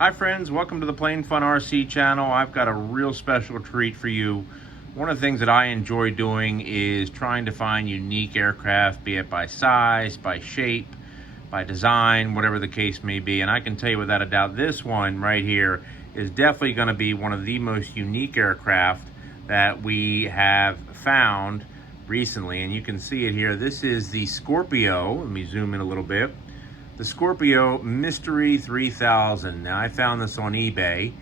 Hi friends, welcome to the Plain Fun RC channel. I've got a real special treat for you. One of the things that I enjoy doing is trying to find unique aircraft, be it by size, by shape, by design, whatever the case may be. And I can tell you without a doubt, this one right here is definitely going to be one of the most unique aircraft that we have found recently. And you can see it here. This is the Scorpio. Let me zoom in a little bit. The Scorpio Mystere 3000. Now, I found this on eBay,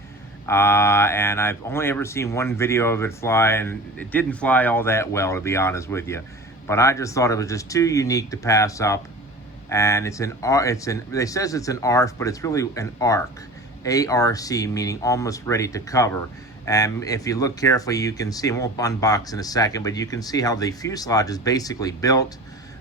and I've only ever seen one video of it fly, and it didn't fly all that well, to be honest with you. But I just thought it was just too unique to pass up. And it says it's an ARF, but it's really an ARC, A-R-C, meaning almost ready to cover. And if you look carefully, you can see, and we'll unbox in a second, but you can see how the fuselage is basically built.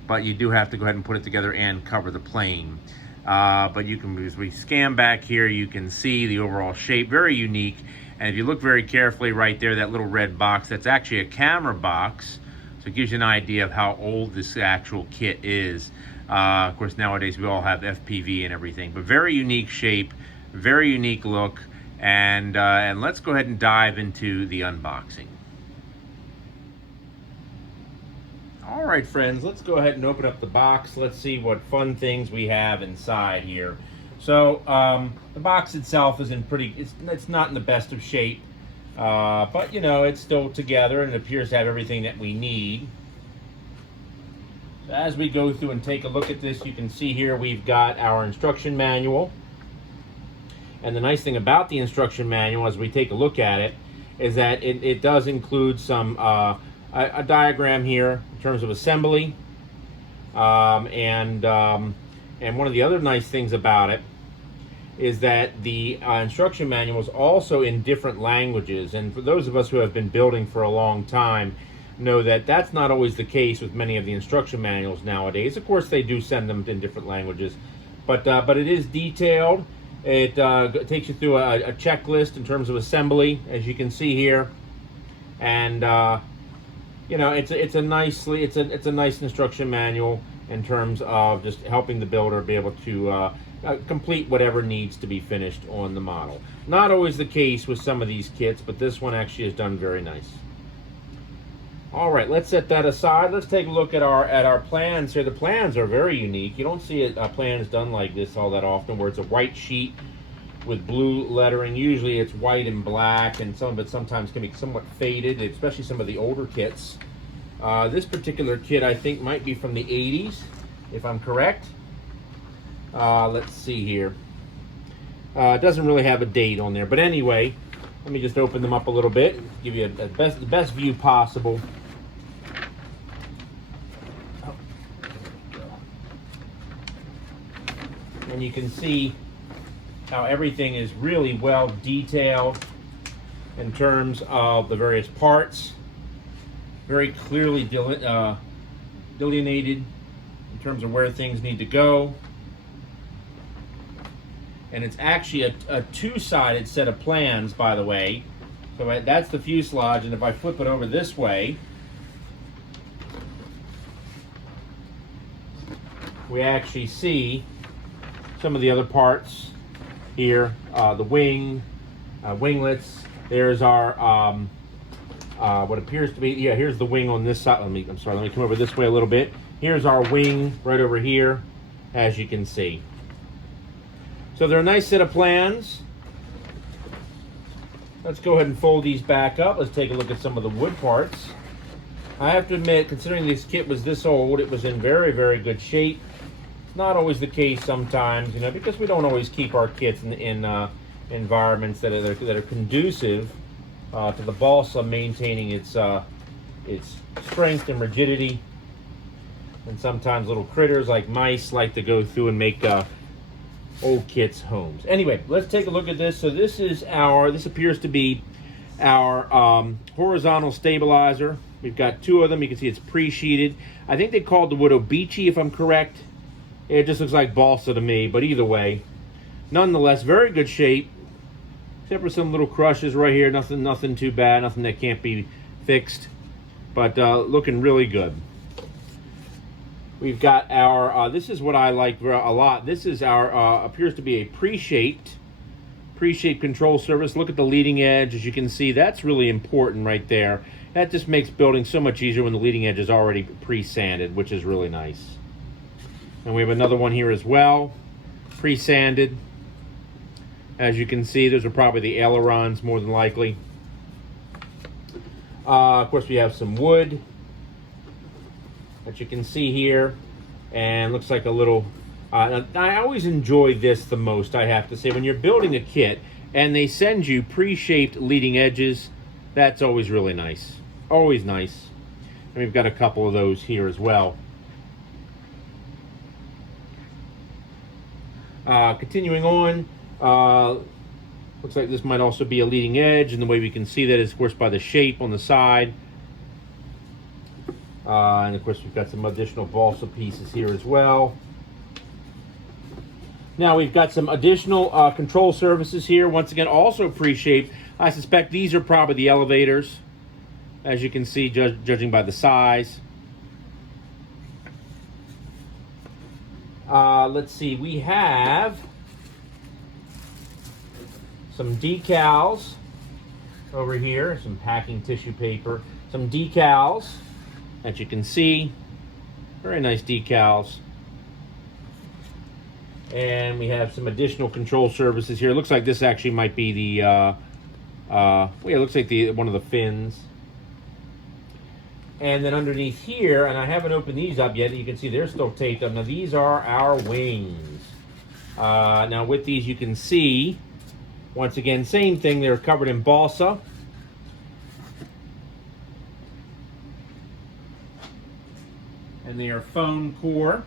But you do have to go ahead and put it together and cover the plane. But you can, as we scan back here, you can see the overall shape, very unique. And if you look very carefully right there, that little red box, that's actually a camera box. So it gives you an idea of how old this actual kit is. Of course, nowadays we all have FPV and everything, but very unique shape, very unique look. And let's go ahead and dive into the unboxing. All right, friends, let's go ahead and open up the box. Let's see what fun things we have inside here. So the box itself is in it's not in the best of shape, but you know, it's still together and it appears to have everything that we need. So as we go through and take a look at this, you can see here we've got our instruction manual. And the nice thing about the instruction manual, as we take a look at it, is that it does include some a diagram here in terms of assembly, and one of the other nice things about it is that the instruction manual is also in different languages. And for those of us who have been building for a long time know that that's not always the case with many of the instruction manuals nowadays. Of course, they do send them in different languages, but it is detailed. It takes you through a checklist in terms of assembly, as you can see here, and you know, it's a nice instruction manual in terms of just helping the builder be able to complete whatever needs to be finished on the model. Not always the case with some of these kits, but this one actually is done very nice. All right, let's set that aside. Let's take a look at our plans here. The plans are very unique. You don't see plans done like this all that often, where it's a white sheet with blue lettering. Usually it's white and black, and some of it sometimes can be somewhat faded, especially some of the older kits. This particular kit, I think, might be from the 80s, if I'm correct. Let's see here. It doesn't really have a date on there, but anyway, let me just open them up a little bit, give you the best view possible. And you can see how everything is really well detailed in terms of the various parts, very clearly delineated in terms of where things need to go. And it's actually a two-sided set of plans, by the way. So that's the fuselage, and if I flip it over this way, we actually see some of the other parts here, the wing, winglets. There's our what appears to be, yeah, here's the wing on this side. Let me come over this way a little bit. Here's our wing right over here, as you can see. So they're a nice set of plans. Let's go ahead and fold these back up. Let's take a look at some of the wood parts. I have to admit, considering this kit was this old, it was in very, very good shape. Not always the case sometimes, you know, because we don't always keep our kits in environments that are conducive to the balsa maintaining its strength and rigidity. And sometimes little critters like mice like to go through and make old kits homes. Anyway, let's take a look at this. So this appears to be our horizontal stabilizer. We've got two of them. You can see it's pre-sheeted. I think they called the wood obeche, if I'm correct. It just looks like balsa to me, but either way, nonetheless, very good shape, except for some little crushes right here. Nothing too bad, nothing that can't be fixed, but looking really good. We've got our, this is what I like a lot. This is our, appears to be a pre-shaped pre-shaped control surface. Look at the leading edge. As you can see, that's really important right there. That just makes building so much easier when the leading edge is already pre-sanded, which is really nice. And we have another one here as well, pre-sanded. As you can see, those are probably the ailerons more than likely. Of course, we have some wood that you can see here, and looks like a little, I always enjoy this the most, I have to say. When you're building a kit and they send you pre-shaped leading edges, that's always really nice. Always nice. And we've got a couple of those here as well. Continuing on, looks like this might also be a leading edge, and the way we can see that is, of course, by the shape on the side. And of course, we've got some additional balsa pieces here as well. Now we've got some additional control surfaces here. Once again, also pre-shaped. I suspect these are probably the elevators, as you can see, judging by the size. Let's see, we have some decals over here, some packing tissue paper, some decals, as you can see, very nice decals. And we have some additional control surfaces here. It looks like this actually might be the, well, yeah, it looks like one of the fins. And then underneath here, and I haven't opened these up yet, you can see they're still taped up. Now these are our wings. Now with these you can see, once again, same thing, they're covered in balsa. And they are foam core.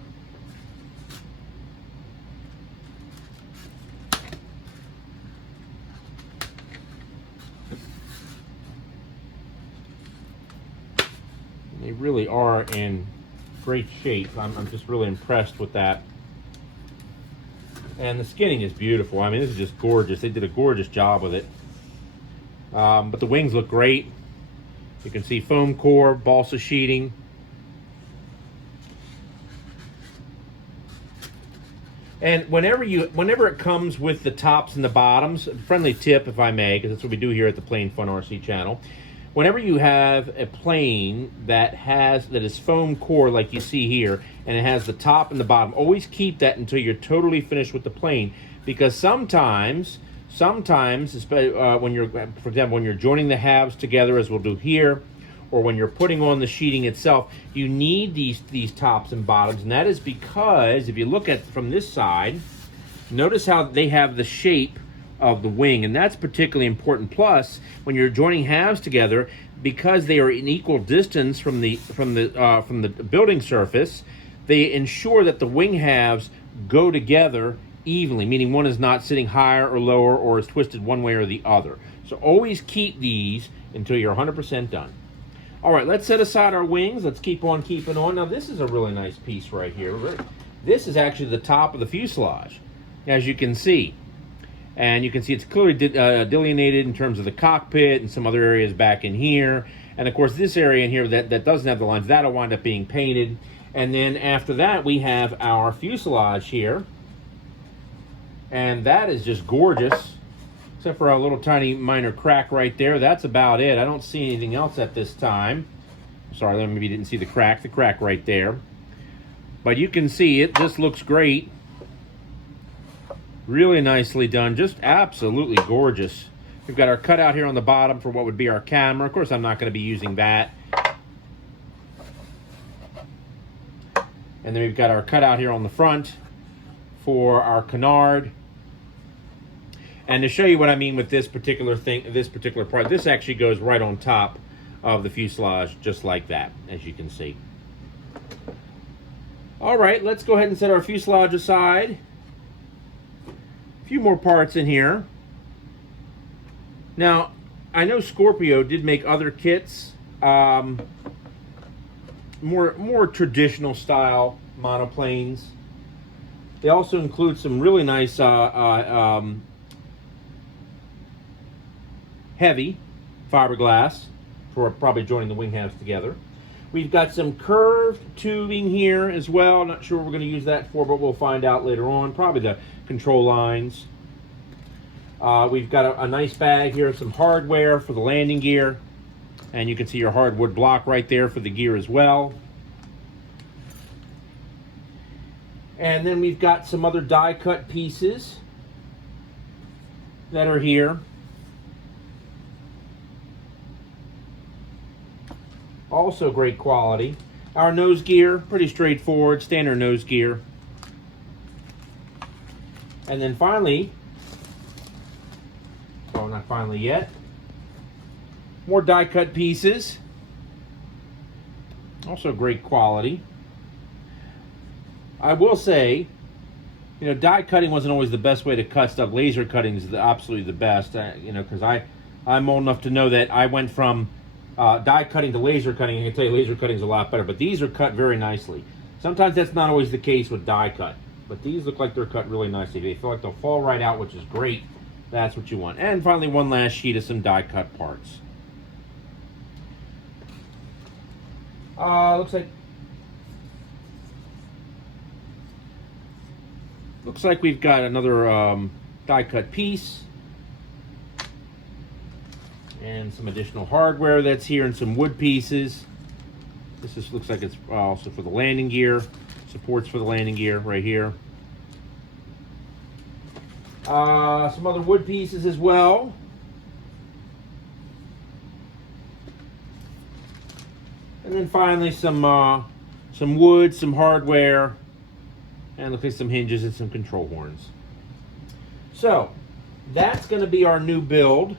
They really are in great shape. I'm just really impressed with that. And the skinning is beautiful. I mean, this is just gorgeous. They did a gorgeous job with it. But the wings look great. You can see foam core, balsa sheeting. And whenever it comes with the tops and the bottoms, friendly tip if I may, because that's what we do here at the Plain Fun RC channel. Whenever you have a plane that is foam core like you see here, and it has the top and the bottom, always keep that until you're totally finished with the plane, because sometimes, when you're, for example, when you're joining the halves together, as we'll do here, or when you're putting on the sheeting itself, you need these tops and bottoms, and that is because if you look at from this side, notice how they have the shape of the wing, and that's particularly important. Plus, when you're joining halves together, because they are in equal distance from the building surface, they ensure that the wing halves go together evenly, meaning one is not sitting higher or lower or is twisted one way or the other. So always keep these until you're 100% done. All right, let's set aside our wings. Let's keep on keeping on. Now this is a really nice piece right here. This is actually the top of the fuselage, as you can see. And you can see it's clearly delineated in terms of the cockpit and some other areas back in here. And of course this area in here that doesn't have the lines, that'll wind up being painted. And then after that we have our fuselage here. And that is just gorgeous, except for a little tiny minor crack right there. That's about it. I don't see anything else at this time. Sorry, maybe you didn't see the crack right there. But you can see it just looks great. Really nicely done, just absolutely gorgeous. We've got our cutout here on the bottom for what would be our camera. Of course, I'm not going to be using that. And then we've got our cutout here on the front for our Canard. And to show you what I mean with this particular thing, this particular part, this actually goes right on top of the fuselage, just like that, as you can see. All right, let's go ahead and set our fuselage aside. Few more parts in here. Now, I know Scorpio did make other kits, more traditional style monoplanes. They also include some really nice heavy fiberglass for probably joining the wing halves together. We've got some curved tubing here as well. Not sure what we're going to use that for, but we'll find out later on. Probably the control lines. We've got a nice bag here, some hardware for the landing gear. And you can see your hardwood block right there for the gear as well. And then we've got some other die cut pieces that are here. Also great quality. Our nose gear, pretty straightforward, standard nose gear. And then finally, oh, not finally yet, more die cut pieces. Also great quality. I will say, you know, die cutting wasn't always the best way to cut stuff. Laser cutting is absolutely the best, you know, because I'm old enough to know that I went from die cutting to laser cutting. I can tell you laser cutting is a lot better, but these are cut very nicely. Sometimes that's not always the case with die cut, but these look like they're cut really nicely. They feel like they'll fall right out, which is great. That's what you want. And finally, one last sheet of some die cut parts. Looks like we've got another die cut piece and some additional hardware that's here and some wood pieces. This just looks like it's also for the landing gear, supports for the landing gear right here. Some other wood pieces as well. And then finally some wood, some hardware, and look at some hinges and some control horns. So that's going to be our new build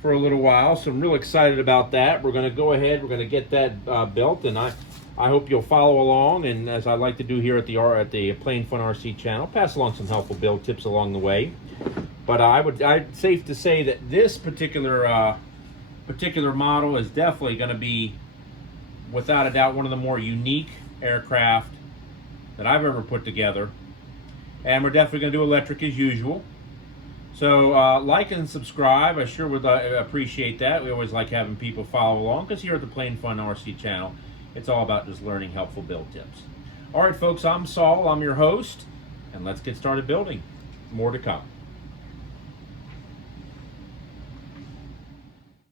for a little while. So I'm real excited about that. We're going to go ahead. We're going to get that built, and I hope you'll follow along. And as I like to do here at the Plain Fun RC channel, pass along some helpful build tips along the way. But I'd safe to say that this particular model is definitely going to be, without a doubt, one of the more unique aircraft that I've ever put together. And we're definitely going to do electric as usual. So like and subscribe. I sure would appreciate that. We always like having people follow along, because here at the Plain Fun RC channel, it's all about just learning helpful build tips. All right, folks, I'm Saul. I'm your host, and let's get started building. More to come.